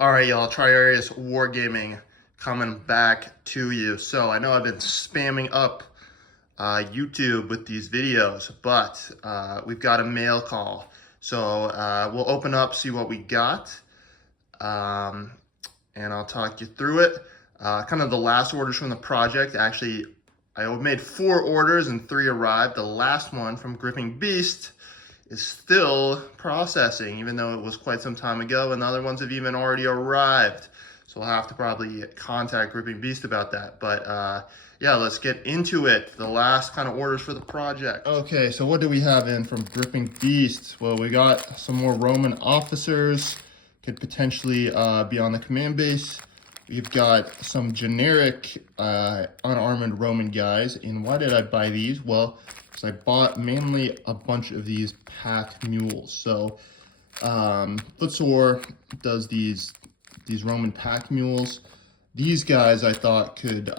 All right, y'all, Triarius Wargaming coming back to you. So I know I've been spamming up YouTube with these videos, but we've got a mail call. So we'll open up, see what we got, um, and I'll talk you through it. Kind of the last orders from the project. Actually, I made 4 orders and 3 arrived. The last one from Gripping Beast is still processing, even though it was quite some time ago, and the other ones have even already arrived. So we'll have to probably contact Gripping Beast about that. But yeah, let's get into it. The last kind of orders for the project. Okay, so what do we have in from Gripping Beast? Well, we got some more Roman officers, could potentially be on the command base. We've got some generic unarmored Roman guys. And why did I buy these? Well, because I bought mainly a bunch of these pack mules. So Footsore does these Roman pack mules. These guys I thought could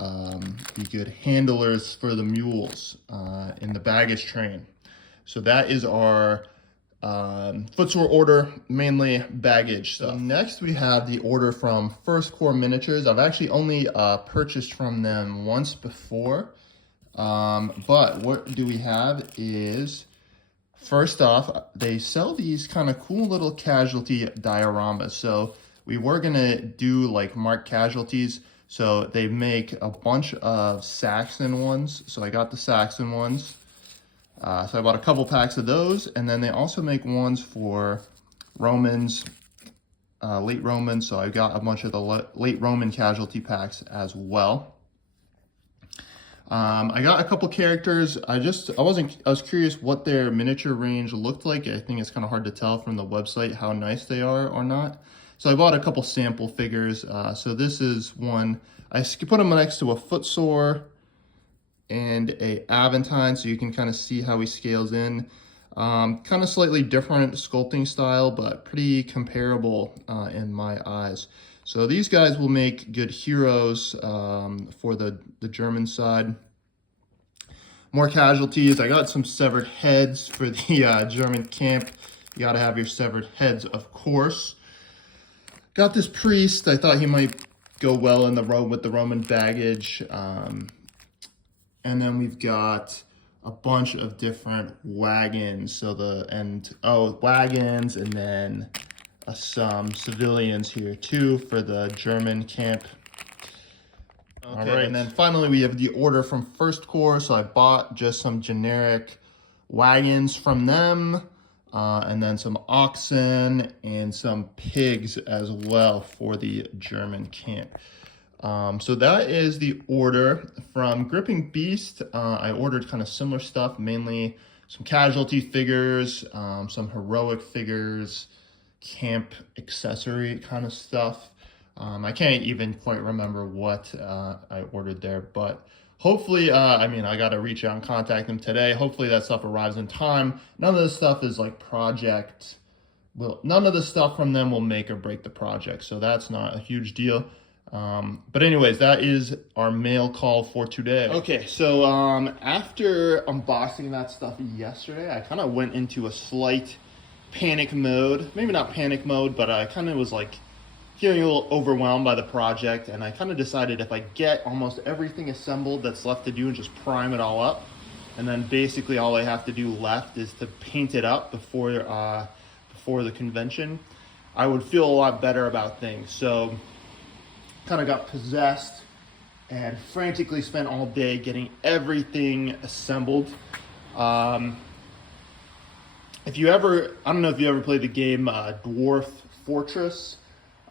be good handlers for the mules in the baggage train. So that is our Footsore order, mainly baggage stuff. So next we have the order from First Corps Miniatures. I've actually only purchased from them once before, but what do we have is, first off, they sell these kind of cool little casualty dioramas. So we were gonna do like marked casualties. So they make a bunch of Saxon ones. So I got the Saxon ones. So I bought a couple packs of those, and then they also make ones for Romans, late Romans. So I got a bunch of the late Roman casualty packs as well. I got a couple characters. I was curious what their miniature range looked like. I think it's kind of hard to tell from the website how nice they are or not. So I bought a couple sample figures. So this is one, I put them next to a Footsore and a Aventine, so you can kind of see how he scales in. Kind of slightly different sculpting style, but pretty comparable in my eyes. So these guys will make good heroes for the German side. More casualties. I got some severed heads for the German camp. You gotta have your severed heads, of course. Got this priest. I thought he might go well in the with the Roman baggage. And then we've got a bunch of different wagons. So wagons, and then some civilians here too for the German camp. Okay, all right, and then finally we have the order from First Corps. So I bought just some generic wagons from them, and then some oxen and some pigs as well for the German camp. So that is the order from Gripping Beast. I ordered kind of similar stuff, mainly some casualty figures, some heroic figures, camp accessory kind of stuff. I can't even quite remember what I ordered there, but hopefully, I got to reach out and contact them today. Hopefully that stuff arrives in time. None of this stuff is like none of the stuff from them will make or break the project, so that's not a huge deal. But anyways, that is our mail call for today. Okay, so after unboxing that stuff yesterday, I kind of went into a slight panic mode. Maybe not panic mode, but I kind of was like feeling a little overwhelmed by the project, and I kind of decided if I get almost everything assembled that's left to do and just prime it all up, and then basically all I have to do left is to paint it up before the convention, I would feel a lot better about things. So kind of got possessed and frantically spent all day getting everything assembled. I don't know if you ever played the game Dwarf Fortress.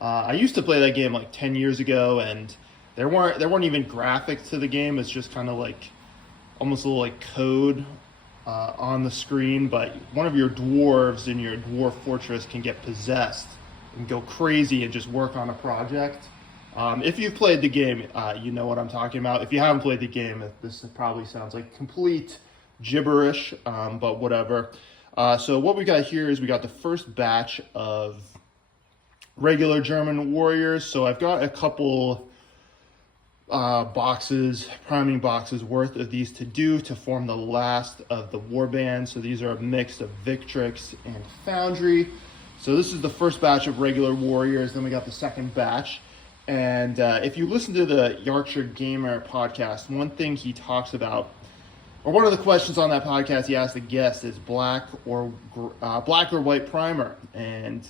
I used to play that game like 10 years ago, and there weren't even graphics to the game. It's just kind of like almost a little like code on the screen, but one of your dwarves in your Dwarf Fortress can get possessed and go crazy and just work on a project. If you've played the game, you know what I'm talking about. If you haven't played the game, this probably sounds like complete gibberish, but whatever. So what we got here is we got the first batch of regular German warriors. So I've got a couple priming boxes worth of these to do to form the last of the war band. So these are a mix of Victrix and Foundry. So this is the first batch of regular warriors. Then we got the second batch. And if you listen to the Yorkshire Gamer podcast, one thing he talks about, or one of the questions on that podcast he asked the guest, is black or white primer. And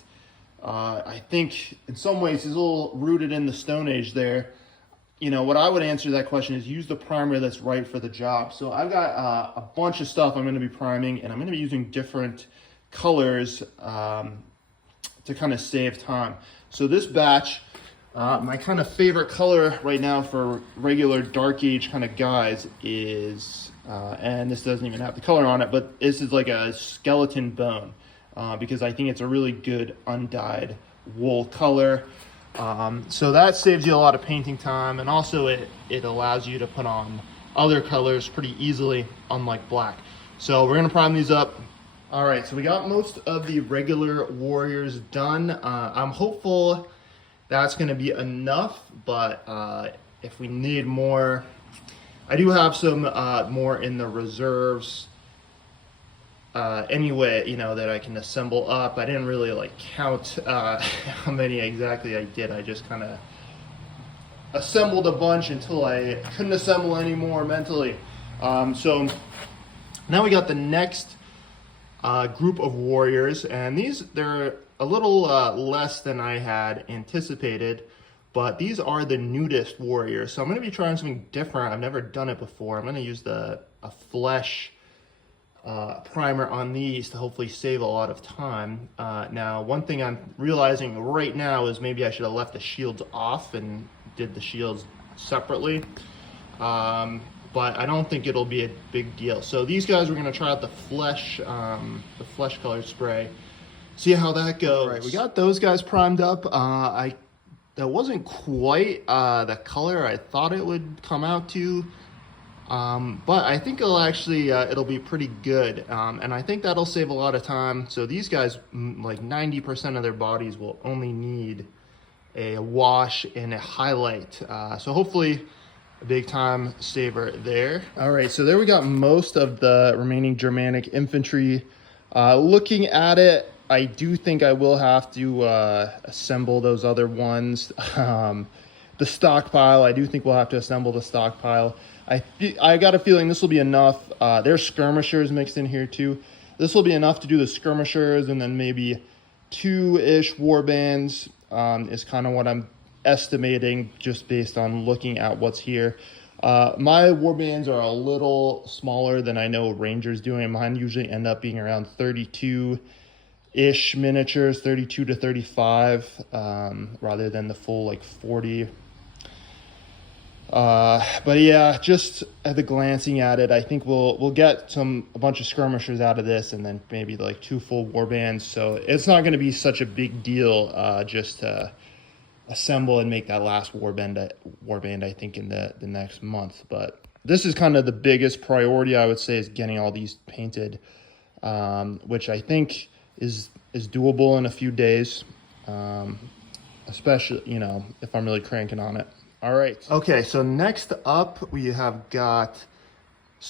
I think in some ways he's a little rooted in the Stone Age there. You know, what I would answer that question is use the primer that's right for the job. So I've got a bunch of stuff I'm going to be priming, and I'm going to be using different colors to kind of save time. So this batch, my kind of favorite color right now for regular dark age kind of guys is, and this doesn't even have the color on it, but this is like a skeleton bone, because I think it's a really good undyed wool color. So that saves you a lot of painting time, and also it allows you to put on other colors pretty easily, unlike black. So we're gonna prime these up. All right, so we got most of the regular warriors done. I'm hopeful that's gonna be enough, but if we need more, I do have some more in the reserves anyway, you know, that I can assemble up. I didn't really like count how many exactly I did. I just kind of assembled a bunch until I couldn't assemble anymore mentally. So now we got the next group of warriors, and they're a little less than I had anticipated, but these are the nudist warriors. So I'm going to be trying something different. I've never done it before. I'm going to use a flesh primer on these to hopefully save a lot of time. Now, one thing I'm realizing right now is maybe I should have left the shields off and did the shields separately. But I don't think it'll be a big deal. So these guys, we're gonna try out the flesh colored spray, see how that goes. All right, we got those guys primed up. That wasn't quite the color I thought it would come out to, but I think it'll actually it'll be pretty good, and I think that'll save a lot of time. So these guys, like 90% of their bodies will only need a wash and a highlight. So hopefully a big time saver there. All right, so there we got most of the remaining Germanic infantry. Looking at it, I do think I will have to assemble those other ones. The stockpile, I do think we'll have to assemble the stockpile. I got a feeling this will be enough. There's skirmishers mixed in here too. This will be enough to do the skirmishers, and then maybe 2-ish warbands is kind of what I'm estimating just based on looking at what's here. My warbands are a little smaller than I know Rangers doing. Mine usually end up being around 32-ish miniatures, 32 to 35, rather than the full like 40. But yeah, just at the glancing at it, I think we'll get a bunch of skirmishers out of this, and then maybe like 2 full warbands. So it's not going to be such a big deal just to assemble and make that last warband I think in the next month. But this is kind of the biggest priority, I would say, is getting all these painted, which I think is doable in a few days, especially, you know, if I'm really cranking on it. All right. Okay, so next up we have got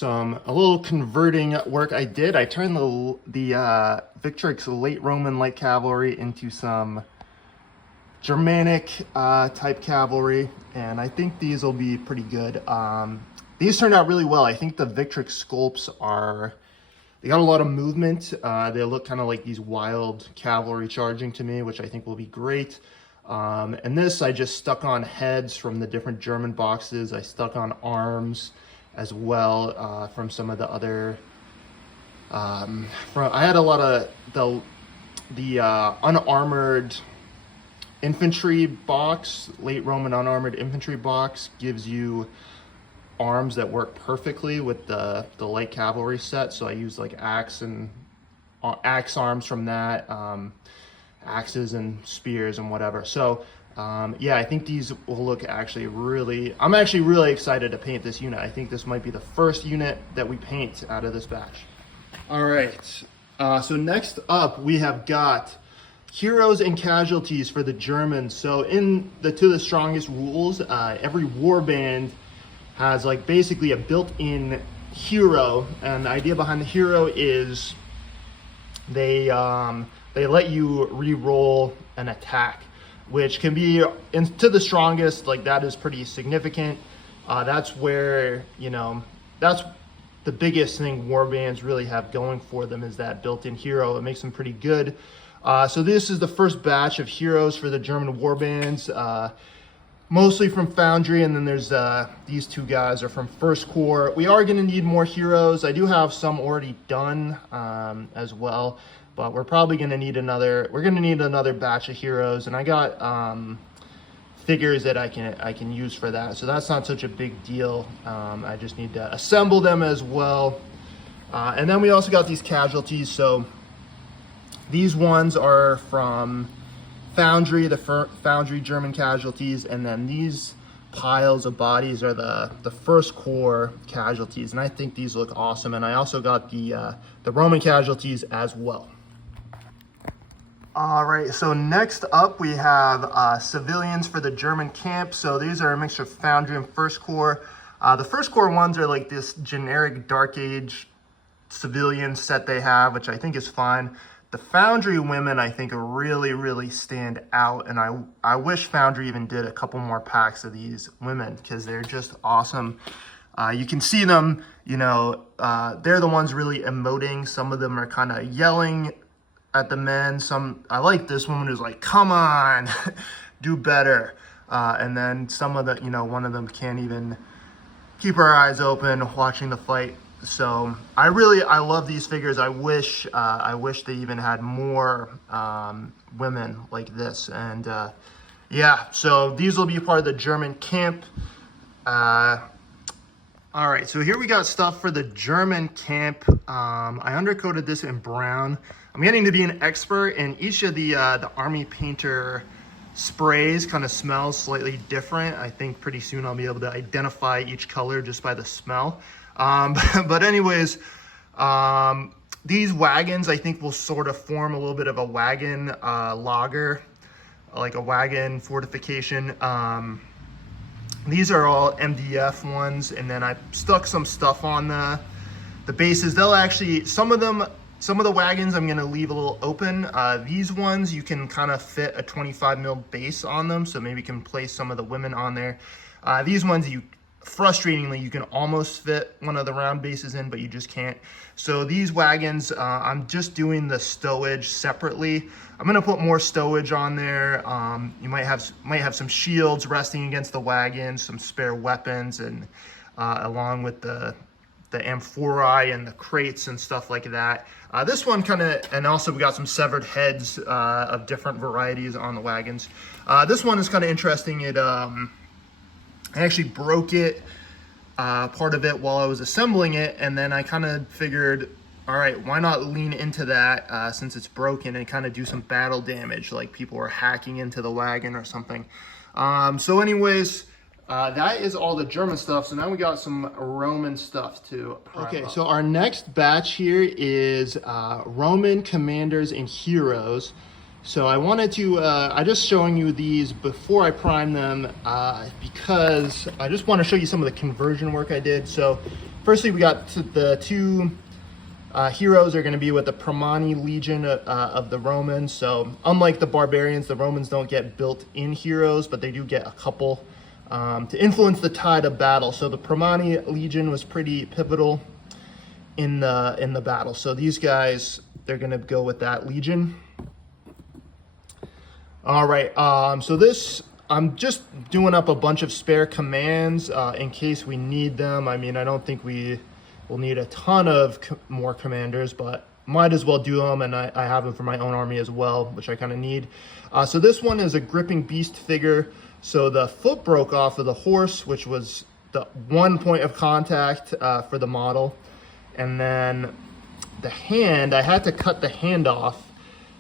a little converting work I did. I turned the Victrix late Roman light cavalry into some Germanic type cavalry, and I think these will be pretty good. These turned out really well. I think the Victrix sculpts they got a lot of movement. They look kind of like these wild cavalry charging to me, which I think will be great. And this I just stuck on heads from the different German boxes. I stuck on arms as well from some of the other. I had a lot of the unarmored infantry box. Late Roman unarmored infantry box gives you arms that work perfectly with the light cavalry set. So I use like axe arms from that, axes and spears and whatever. So yeah, I think these will look I'm actually really excited to paint this unit. I think this might be the first unit that we paint out of this batch. All right, so next up we have got heroes and casualties for the Germans. So in To the Strongest rules, every warband has like basically a built-in hero, and the idea behind the hero is they they let you re-roll an attack, which can be to the strongest, like that is pretty significant. That's where, you know, that's the biggest thing warbands really have going for them, is that built-in hero. It makes them pretty good. So this is the first batch of heroes for the German warbands, mostly from Foundry, and then there's these two guys are from First Corps. We are going to need more heroes. I do have some already done as well, but we're probably going to need another. We're going to need another batch of heroes, and I got figures that I can use for that, so that's not such a big deal. I just need to assemble them as well, and then we also got these casualties. So these ones are from Foundry, the Foundry German casualties, and then these piles of bodies are the First Corps casualties, and I think these look awesome. And I also got the Roman casualties as well. All right, so next up we have civilians for the German camp. So these are a mixture of Foundry and First Corps. The First Corps ones are like this generic Dark Age civilian set they have, which I think is fine. The Foundry women, I think, really stand out, and I wish Foundry even did a couple more packs of these women, because they're just awesome. You can see them, you know, they're the ones really emoting. Some of them are kind of yelling at the men. I like this woman who's like, come on, do better. And then some of the, you know, one of them can't even keep her eyes open watching the fight. So I love these figures. I wish they even had more women like this. And yeah, so these will be part of the German camp. All right, so here we got stuff for the German camp. I undercoated this in brown. I'm getting to be an expert, and each of the Army Painter sprays kind of smells slightly different. I think pretty soon I'll be able to identify each color just by the smell. But anyways, these wagons I think will sort of form a little bit of a wagon lager, like a wagon fortification. These are all MDF ones, and then I stuck some stuff on the bases. They'll actually, some of the wagons I'm gonna leave a little open. These ones you can kind of fit a 25 mil base on them, so maybe you can place some of the women on there. These ones, frustratingly, you can almost fit one of the round bases in, but you just can't. So these wagons, I'm just doing the stowage separately. I'm gonna put more stowage on there. You might have some shields resting against the wagons, some spare weapons, and along with the amphorae and the crates and stuff like that. This one and also we got some severed heads of different varieties on the wagons. This one is kind of interesting. I actually broke it, part of it, while I was assembling it, and then I kind of figured, all right, why not lean into that since it's broken, and kind of do some battle damage, like people are hacking into the wagon or something. So anyways, that is all the German stuff. So now we got some Roman stuff too. Okay, so our next batch here is Roman commanders and heroes. So I wanted to, I just showing you these before I prime them because I just want to show you some of the conversion work I did. So firstly, we got the two heroes are going to be with the Promani Legion of the Romans. So unlike the barbarians, the Romans don't get built-in heroes, but they do get a couple to influence the tide of battle. So the Promani Legion was pretty pivotal in the battle. So these guys, they're going to go with that legion. All right, so this, I'm just doing up a bunch of spare commands in case we need them. I mean, I don't think we will need a ton of more commanders, but might as well do them, and I have them for my own army as well, which I kind of need. So this one is a gripping beast figure. So the foot broke off of the horse, which was the one point of contact for the model. And then the hand, I had to cut the hand off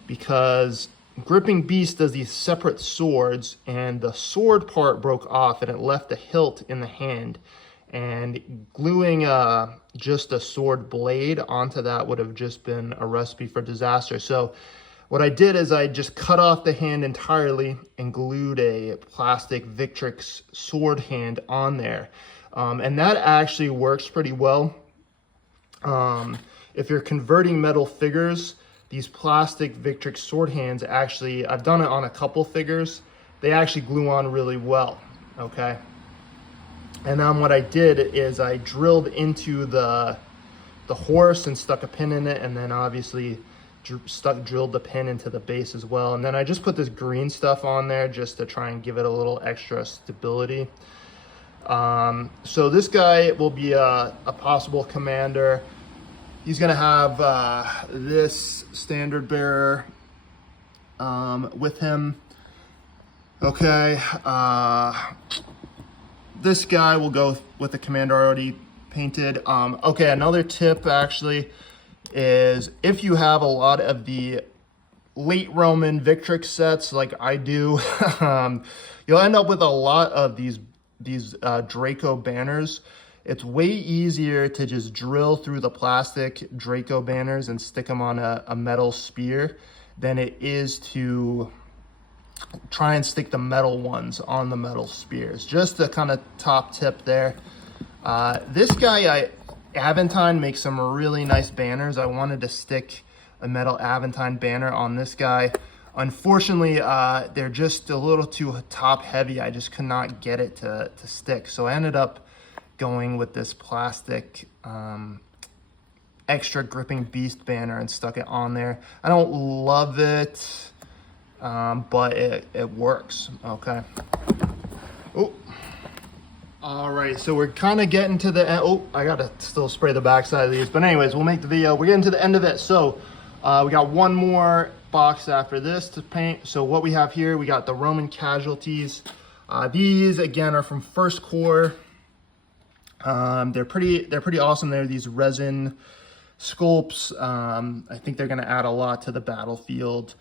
because Gripping Beast does these separate swords, and the sword part broke off and it left the hilt in the hand. And gluing just a sword blade onto that would have just been a recipe for disaster. So what I did is I just cut off the hand entirely and glued a plastic Victrix sword hand on there. And that actually works pretty well. If you're converting metal figures, these plastic Victrix sword hands actually, I've done it on a couple figures, they actually glue on really well, okay? And then what I did is I drilled into the horse and stuck a pin in it, and then obviously drilled the pin into the base as well. And then I just put this green stuff on there just to try and give it a little extra stability. So this guy will be a possible commander. He's gonna have this standard bearer with him. Okay, this guy will go with the commander already painted. Okay, another tip actually is if you have a lot of the late Roman Victrix sets like I do, you'll end up with a lot of these Draco banners. It's way easier to just drill through the plastic Draco banners and stick them on a metal spear than it is to try and stick the metal ones on the metal spears. Just a kind of top tip there. This guy, Aventine makes some really nice banners. I wanted to stick a metal Aventine banner on this guy. Unfortunately, they're just a little too top heavy. I just could not get it to stick. So I ended up going with this plastic extra gripping beast banner and stuck it on there. I don't love it, but it works, okay? Oh. All right, so we're kind of getting to the end. Oh, I gotta still spray the backside of these. But anyways, we'll make the video. We're getting to the end of it. So we got one more box after this to paint. So what we have here, we got the Roman casualties. These again are from First Corps. They're pretty awesome. They're these resin sculpts. I think they're gonna add a lot to the battlefield.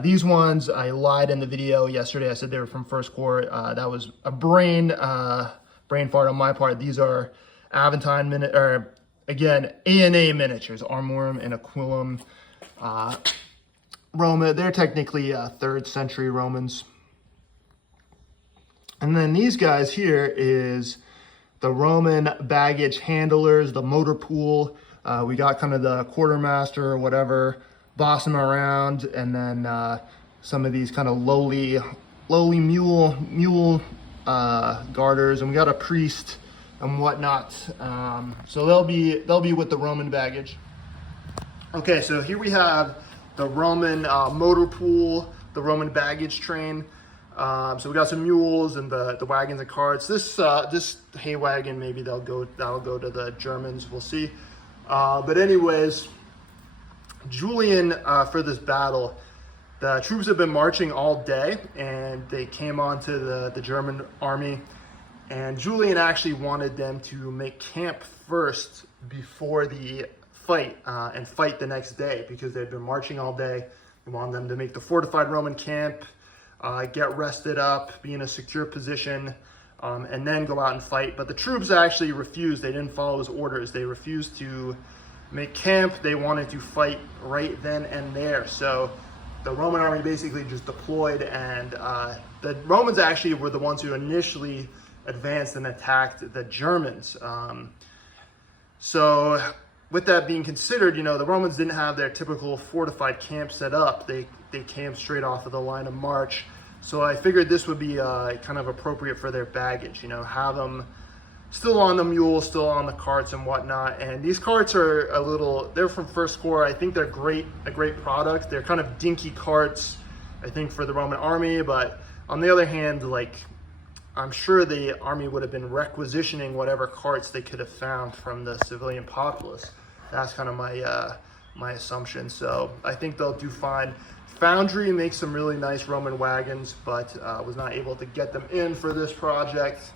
These ones, I lied in the video yesterday. I said they were from First Corps. That was a brain fart on my part. These are Aventine again, ANA miniatures, Armorum and Aquilum. Roma, they're technically 3rd century Romans. And then these guys here is the Roman baggage handlers, the motor pool. We got kind of the quartermaster or whatever bossing around, and then some of these kind of lowly mule garters, and we got a priest and whatnot. So they'll be with the Roman baggage. Okay, so here we have the Roman motor pool, the Roman baggage train. So we got some mules and the wagons and carts. This hay wagon, maybe that'll go to the Germans. We'll see. But anyways, Julian, for this battle, the troops have been marching all day, and they came onto the German army. And Julian actually wanted them to make camp first before the fight, and fight the next day, because they'd been marching all day. He wanted them to make the fortified Roman camp, get rested up, be in a secure position, and then go out and fight. But the troops actually refused. They didn't follow his orders. They refused to make camp. They wanted to fight right then and there. So the Roman army basically just deployed, and the Romans actually were the ones who initially advanced and attacked the Germans. So with that being considered, you know, the Romans didn't have their typical fortified camp set up. They camped straight off of the line of march. So I figured this would be kind of appropriate for their baggage, you know, have them still on the mules, still on the carts and whatnot. And these carts are they're from First Corps. I think they're a great product. They're kind of dinky carts, I think, for the Roman army. But on the other hand, like, I'm sure the army would have been requisitioning whatever carts they could have found from the civilian populace. That's kind of my assumption. So I think they'll do fine. Foundry makes some really nice Roman wagons, but was not able to get them in for this project.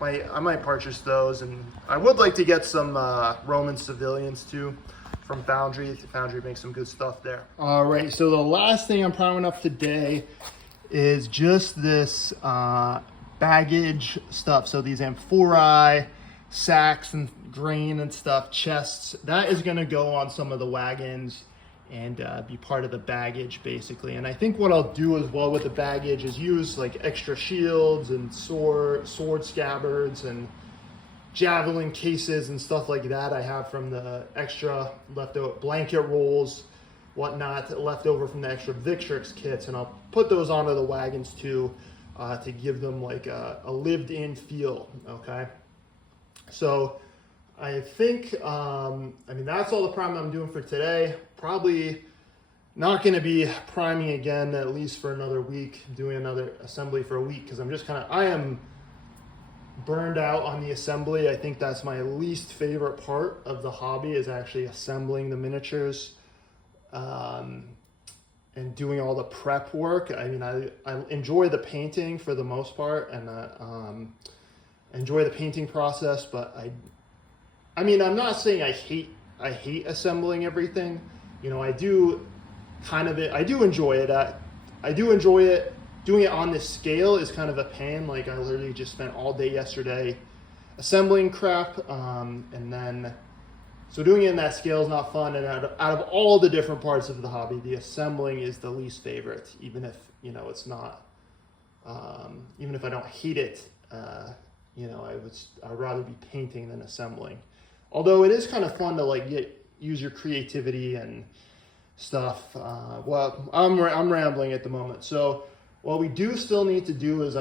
I might purchase those, and I would like to get some Roman civilians too from Foundry. Foundry makes some good stuff there. All right, so the last thing I'm powering up today is just this baggage stuff. So these amphorae, sacks and grain and stuff, chests, that is going to go on some of the wagons and be part of the baggage basically. And I think what I'll do as well with the baggage is use like extra shields and sword scabbards and javelin cases and stuff like that I have from the extra leftover blanket rolls. whatnot left over from the extra Victrix kits, and I'll put those onto the wagons too, to give them like a lived-in feel. Okay, so I think I mean, that's all the priming I'm doing for today. Probably not going to be priming again at least for another week, doing another assembly for a week, because I am burned out on the assembly. I think that's my least favorite part of the hobby, is actually assembling the miniatures and doing all the prep work. I mean, I enjoy the painting for the most part, and enjoy the painting process, but I mean, I'm not saying I hate assembling everything. You know, I do enjoy it. I do enjoy it. Doing it on this scale is kind of a pain. Like, I literally just spent all day yesterday assembling crap, and then so doing it in that scale is not fun. And out of all the different parts of the hobby, the assembling is the least favorite. Even if, you know, it's not, even if I don't hate it, you know, I'd rather be painting than assembling. Although it is kind of fun to like use your creativity and stuff. Well, I'm rambling at the moment. So what we do still need to do is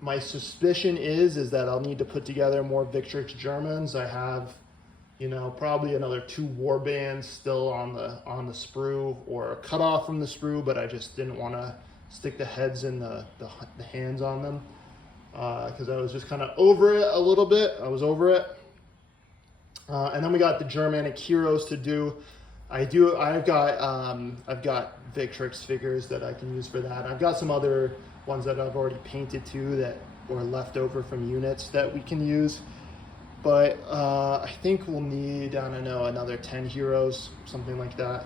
my suspicion is that I'll need to put together more Victrix Germans. I have, you know, probably another 2 war bands still on the sprue, or cut off from the sprue, but I just didn't want to stick the heads in the hands on them, because I was just kind of over it a little bit. I was over it. And then we got the Germanic heroes to do. I've got Victrix figures that I can use for that. I've got some other ones that I've already painted too that were left over from units that we can use. But I think we'll need, I don't know, another 10 heroes, something like that.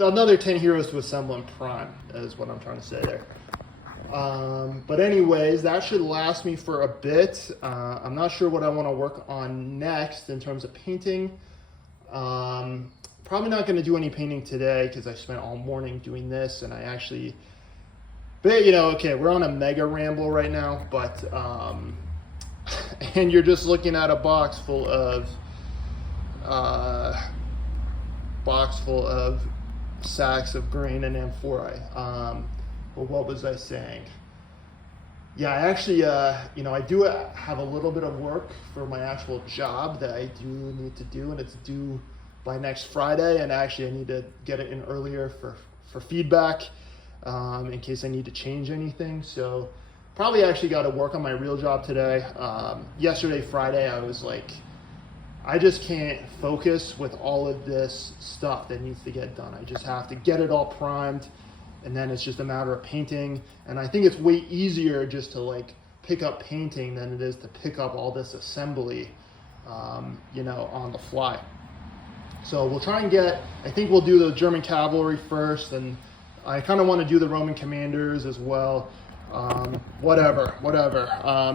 Another 10 heroes to assemble and prime is what I'm trying to say there. But anyways, that should last me for a bit. I'm not sure what I want to work on next in terms of painting. Probably not going to do any painting today because I spent all morning doing this, and but you know, okay, we're on a mega ramble right now, but and you're just looking at a box full of sacks of grain and amphorae. But what was I saying? Yeah, I actually, you know, I do have a little bit of work for my actual job that I do need to do, and it's due by next Friday. And actually, I need to get it in earlier for feedback, in case I need to change anything. So probably actually got to work on my real job today. Yesterday, Friday, I was like, I just can't focus with all of this stuff that needs to get done. I just have to get it all primed, and then it's just a matter of painting. And I think it's way easier just to like pick up painting than it is to pick up all this assembly, you know, on the fly. So we'll try and I think we'll do the German cavalry first, and I kind of want to do the Roman commanders as well. Whatever.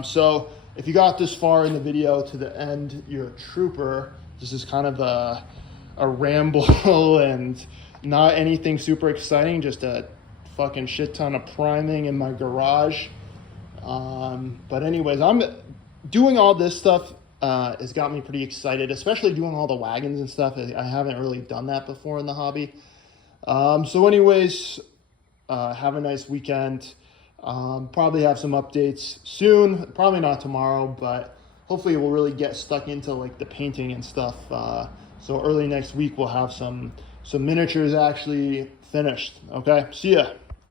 So if you got this far in the video to the end, you're a trooper. This is kind of a ramble and not anything super exciting, just a fucking shit ton of priming in my garage. But anyways, I'm doing all this stuff has got me pretty excited, especially doing all the wagons and stuff. I haven't really done that before in the hobby. So anyways, have a nice weekend. Probably have some updates soon, probably not tomorrow, but hopefully we'll really get stuck into like the painting and stuff. So early next week we'll have some miniatures actually finished. Okay, see ya.